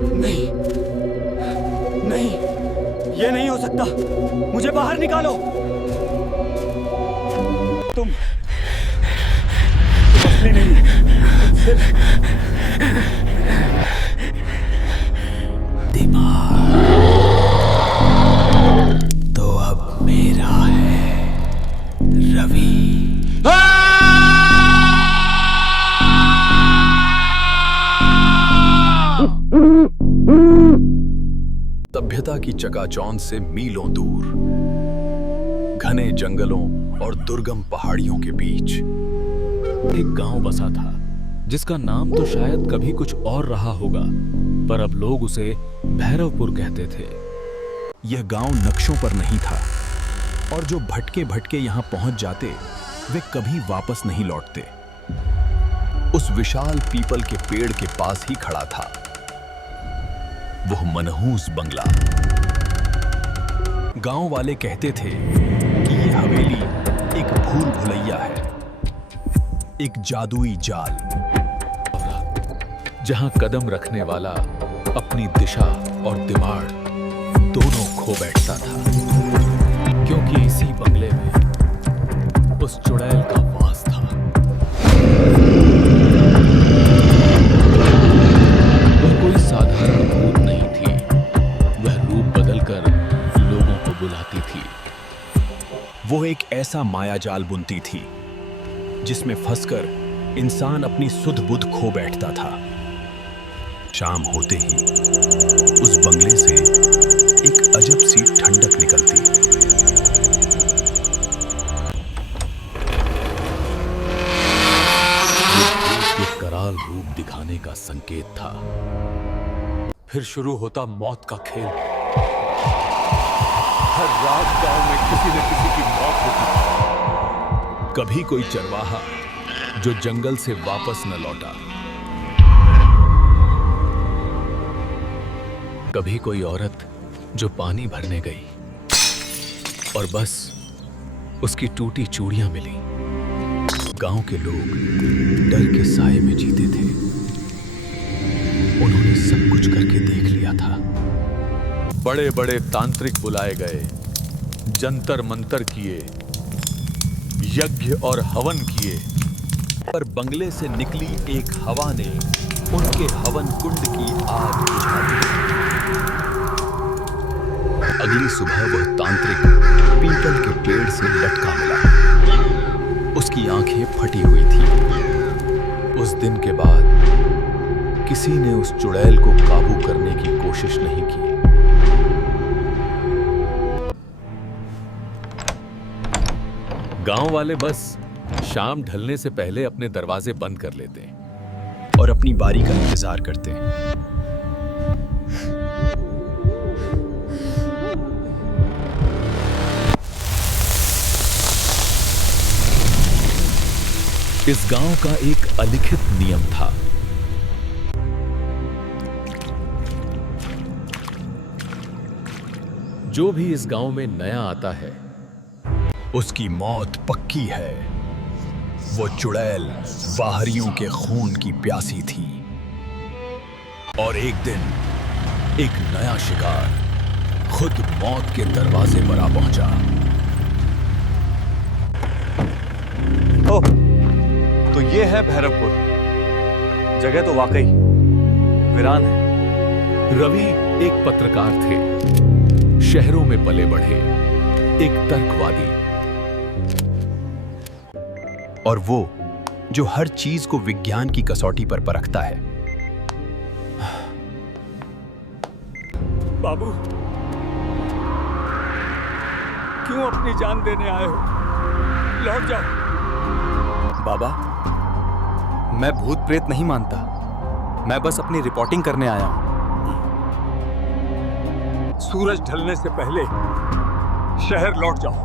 नहीं, नहीं, ये नहीं हो सकता। मुझे बाहर निकालो। तुम असली नहीं, सिर्फ दिमाग तो अब मेरा है, रवि। सभ्यता की चकाचौंध से मीलों दूर, घने जंगलों और दुर्गम पहाड़ियों के बीच एक गांव बसा था जिसका नाम तो शायद कभी कुछ और रहा होगा, पर अब लोग उसे भैरवपुर कहते थे। यह गांव नक्शों पर नहीं था और जो भटके भटके यहां पहुंच जाते वे कभी वापस नहीं लौटते। उस विशाल पीपल के पेड़ के पास ही खड़ा था वह मनहूस बंगला। गांव वाले कहते थे कि यह हवेली एक भूल भुलैया है, एक जादुई जाल जहां कदम रखने वाला अपनी दिशा और दिमाग दोनों खो बैठता था, क्योंकि इसी बंगले में उस चुड़ैल का वास था। वह कोई साधारण भूत नहीं थी, वह रूप बदलकर लोगों को बुलाती थी। वो एक ऐसा मायाजाल बुनती थी जिसमें फंसकर इंसान अपनी सुध बुध खो बैठता था। शाम होते ही उस बंगले से एक अजब सी ठंडक निकलती। ये कराल रूप दिखाने का संकेत था। फिर शुरू होता मौत का खेल। हर रात गांव में किसी न किसी की मौत होती। कभी कोई चरवाहा जो जंगल से वापस न लौटा, कभी कोई औरत जो पानी भरने गई और बस उसकी टूटी चूड़ियां मिली। गांव के लोग डर के साए में जीते थे। उन्होंने सब कुछ करके देख लिया था। बड़े बड़े तांत्रिक बुलाए गए, जंतर मंतर किए, यज्ञ और हवन किए, पर बंगले से निकली एक हवा ने उनके हवन कुंड की आग बुझा दी। अगली सुबह वह तांत्रिक पीपल के पेड़ से लटका मिला। उसकी आंखें फटी हुई थी। उस दिन के बाद किसी ने उस चुड़ैल को काबू करने की कोशिश नहीं की। गांव वाले बस शाम ढलने से पहले अपने दरवाजे बंद कर लेते हैं और अपनी बारी का इंतजार करते हैं। इस गांव का एक अलिखित नियम था। जो भी इस गांव में नया आता है उसकी मौत पक्की है। वो चुड़ैल बाहरियों के खून की प्यासी थी और एक दिन एक नया शिकार खुद मौत के दरवाजे पर आ पहुंचा। ओह, तो ये है भैरवपुर। जगह तो वाकई वीरान है। रवि एक पत्रकार थे, शहरों में पले बढ़े, एक तर्कवादी। और वो जो हर चीज को विज्ञान की कसौटी पर परखता है। बाबू, क्यों अपनी जान देने आए हो? लौट जाओ। बाबा, मैं भूत प्रेत नहीं मानता। मैं बस अपनी रिपोर्टिंग करने आया हूं। सूरज ढलने से पहले शहर लौट जाओ।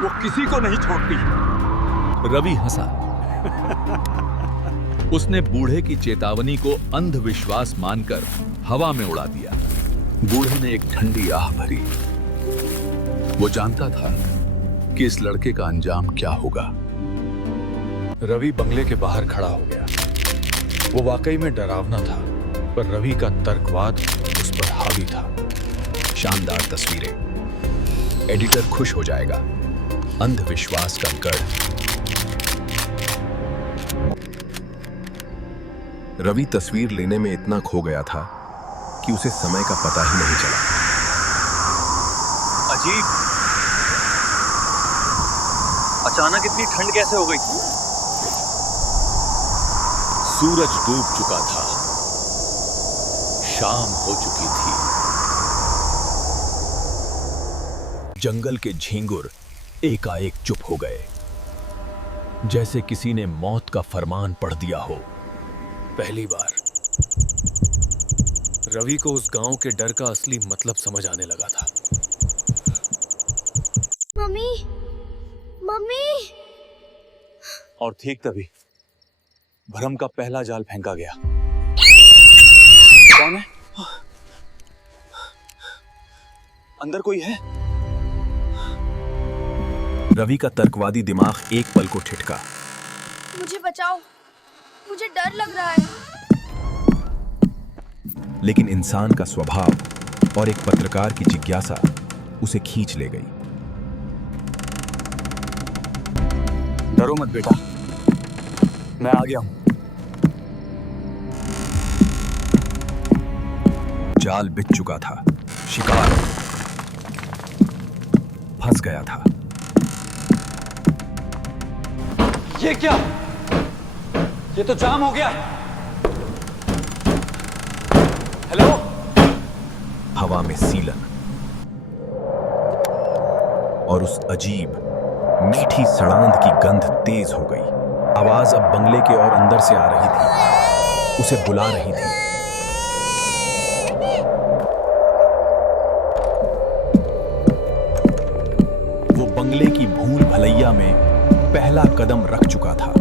वो किसी को नहीं छोड़ती। रवि हंसा। उसने बूढ़े की चेतावनी को अंधविश्वास मानकर हवा में उड़ा दिया। बूढ़े ने एक ठंडी आह भरी। वो जानता था कि इस लड़के का अंजाम क्या होगा। रवि बंगले के बाहर खड़ा हो गया। वो वाकई में डरावना था, पर रवि का तर्कवाद उस पर हावी था। शानदार तस्वीरें, एडिटर खुश हो जाएगा। अंधविश्वास का गढ़। रवि तस्वीर लेने में इतना खो गया था कि उसे समय का पता ही नहीं चला। अजीब, अचानक इतनी ठंड कैसे हो गई? सूरज डूब चुका था, शाम हो चुकी थी। जंगल के झींगुर एकाएक चुप हो गए, जैसे किसी ने मौत का फरमान पढ़ दिया हो। पहली बार रवि को उस गांव के डर का असली मतलब समझ आने लगा था। Mummy, mummy. और ठीक तभी भरम का पहला जाल फेंका गया। कौन है? अंदर कोई है? रवि का तर्कवादी दिमाग एक पल को ठिठका। मुझे बचाओ, मुझे डर लग रहा है। लेकिन इंसान का स्वभाव और एक पत्रकार की जिज्ञासा उसे खींच ले गई। डरो मत बेटा, मैं आ गया हूं। जाल बिछ चुका था, शिकार फंस गया था। ये क्या? ये तो जाम हो गया। हेलो? हवा में सीलन और उस अजीब मीठी सड़ांध की गंध तेज हो गई। आवाज अब बंगले के और अंदर से आ रही थी, उसे बुला रही थी। वो बंगले की भूल भलैया में पहला कदम रख चुका था।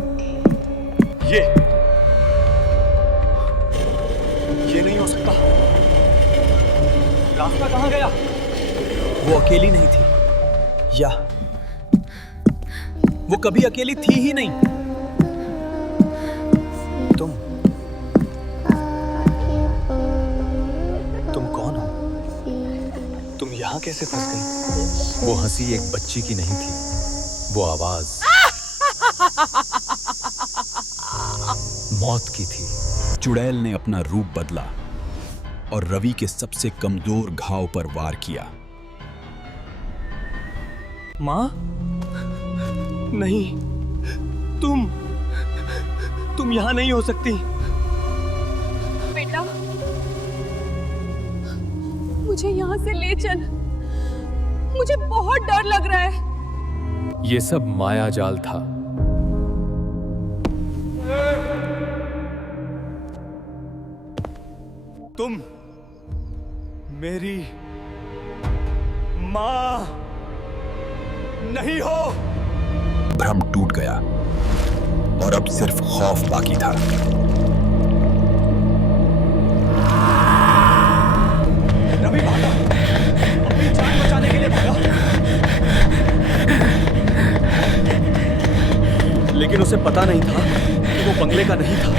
ये नहीं हो सकता। रास्ता कहां गया? वो अकेली नहीं थी, या वो कभी अकेली थी ही नहीं। तुम कौन हो? तुम यहां कैसे फंस गई? वो हंसी एक बच्ची की नहीं थी, वो आवाज मौत की थी। चुड़ैल ने अपना रूप बदला और रवि के सबसे कमजोर घाव पर वार किया। मां? नहीं, तुम यहां नहीं हो सकती। बेटा, मुझे यहाँ से ले चल। मुझे बहुत डर लग रहा है। ये सब माया जाल था। तुम मेरी मां नहीं हो। भ्रम टूट गया और अब सिर्फ खौफ बाकी था। रवि भागा, अपनी जान बचाने के लिए भागा। लेकिन उसे पता नहीं था कि वो बंगले का नहीं था।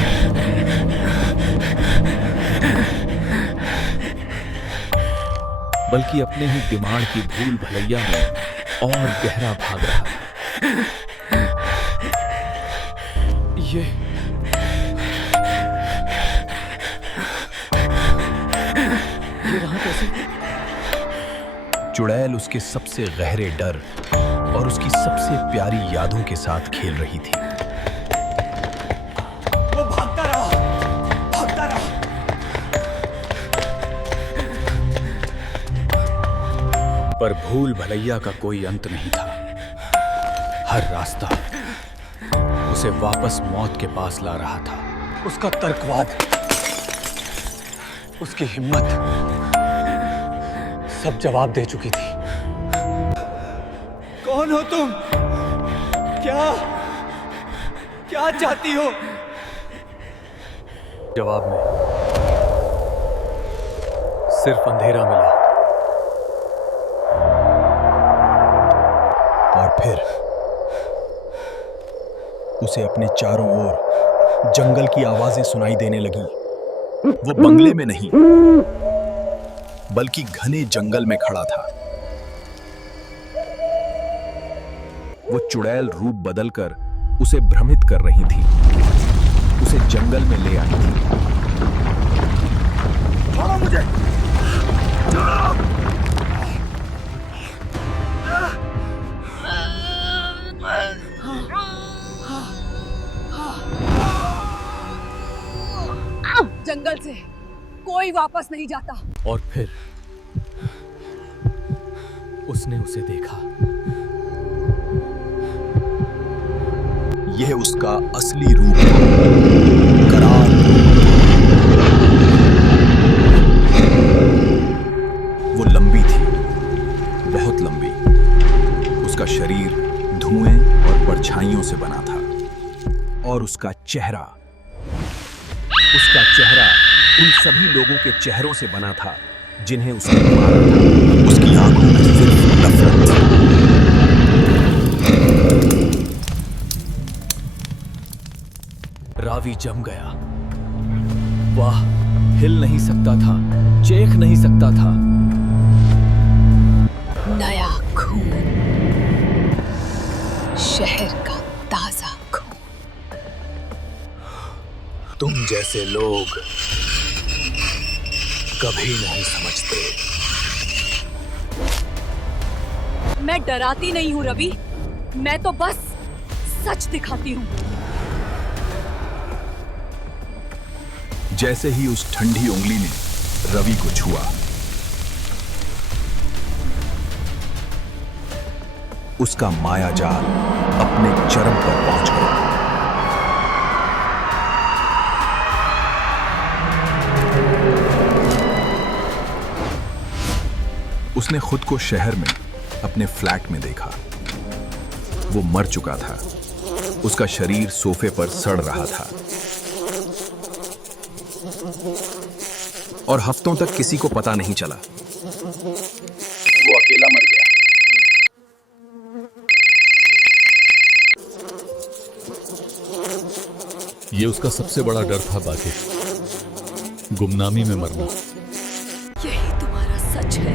बल्कि अपने ही दिमाग की भूल भलैया में और गहरा भाग रहा था। ये रहा कैसे? चुड़ैल उसके सबसे गहरे डर और उसकी सबसे प्यारी यादों के साथ खेल रही थी। वो भागता रहा। पर भूल भलैया का कोई अंत नहीं था। हर रास्ता उसे वापस मौत के पास ला रहा था। उसका तर्कवाद, उसकी हिम्मत सब जवाब दे चुकी थी। कौन हो तुम? क्या चाहती हो? जवाब में सिर्फ अंधेरा मिला। और फिर उसे अपने चारों ओर जंगल की आवाजें सुनाई देने लगी। वो बंगले में नहीं, बल्कि घने जंगल में खड़ा था। वो चुड़ैल रूप बदलकर उसे भ्रमित कर रही थी, उसे जंगल में ले आई थी। छोड़ो मुझे। जंगल से कोई वापस नहीं जाता। और फिर उसने उसे देखा। यह उसका असली रूप था, कराल। वो लंबी थी, बहुत लंबी। उसका शरीर धुएं और परछाइयों से बना था, और उसका चेहरा उन सभी लोगों के चेहरों से बना था जिन्हें उसने मारा था। उसकी आंखों में सिर्फ नफरत थी। रावी जम गया। वाह, हिल नहीं सकता था, चेख नहीं सकता था। नया खून, शहर का ताजा खून। तुम जैसे लोग कभी नहीं समझते। मैं डराती नहीं हूँ रवि, मैं तो बस सच दिखाती हूँ। जैसे ही उस ठंडी उंगली ने रवि को छुआ, उसका मायाजाल अपने चरम पर पहुंच गया। उसने खुद को शहर में अपने फ्लैट में देखा। वो मर चुका था, उसका शरीर सोफे पर सड़ रहा था, और हफ्तों तक किसी को पता नहीं चला। वो अकेला मर गया। ये उसका सबसे बड़ा डर था बाकी, गुमनामी में मरना। यही तुम्हारा सच है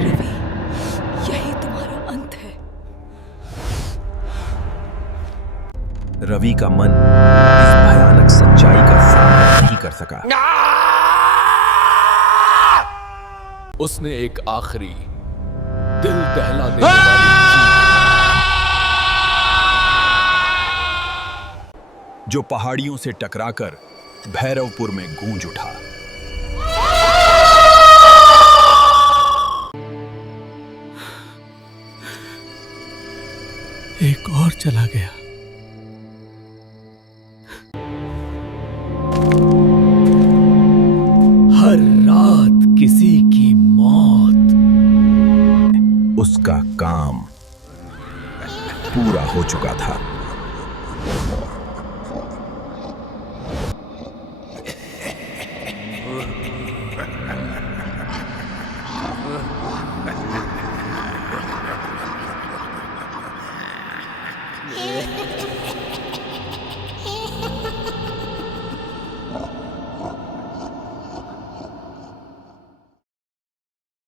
रवि, यही तुम्हारा अंत है। रवि का मन इस भयानक सच्चाई का सामना नहीं कर सका। उसने एक आखिरी दिल दहला देने वाली जो पहाड़ियों से टकराकर भैरवपुर में गूंज उठा। एक और चला गया। हर रात किसी की मौत। उसका काम पूरा हो चुका था।